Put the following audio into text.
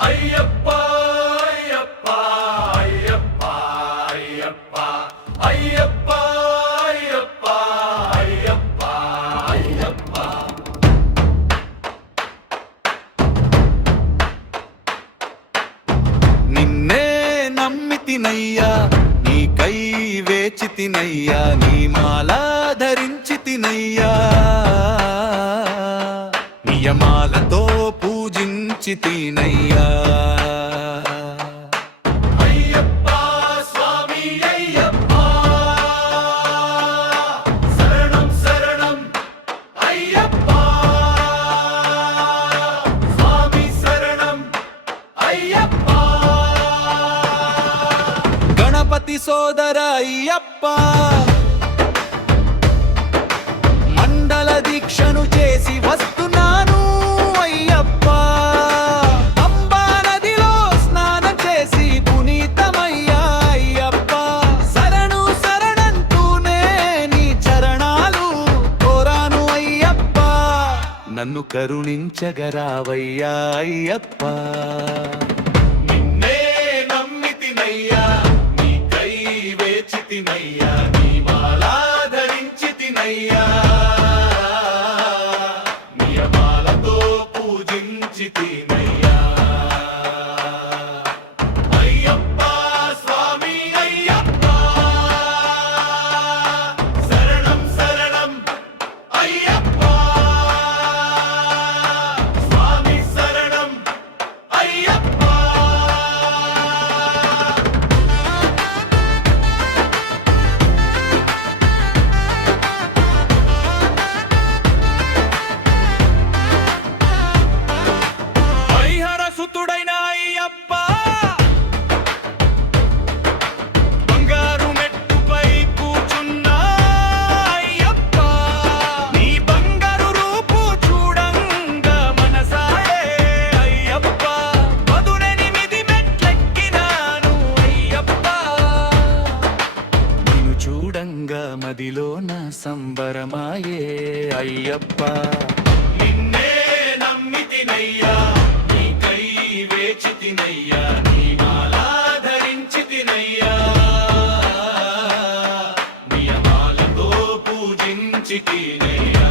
అయ్యప్ప అయ్యప్ప అయ్యప్ప అయ్యప్ప అయ్యప్ప అయ్యప్ప అయ్యప్ప అయ్యప్ప. నిన్నే నమ్మితినయ్యా నీకై వేచి తినయ్యా నీ మాలా అయ్యప్ప గణపతి సోదర అయ్యప్ప. మండల దీక్షను చేసి వస్తున్నాను నన్ను కరుణించగరావయ్యా అయ్యప్ప. నిన్నే నమ్మితినయ్యా నీకై వేచితినయ్యా నీ మాలా ధరించితినయ్యా మదిలోన సంబరమాయే అయ్యప్ప. నిన్నే కై వేచి తినయ్యా నీ మాలా ధరించితినయ్యా నియమాలతో పూజించితినయ్యా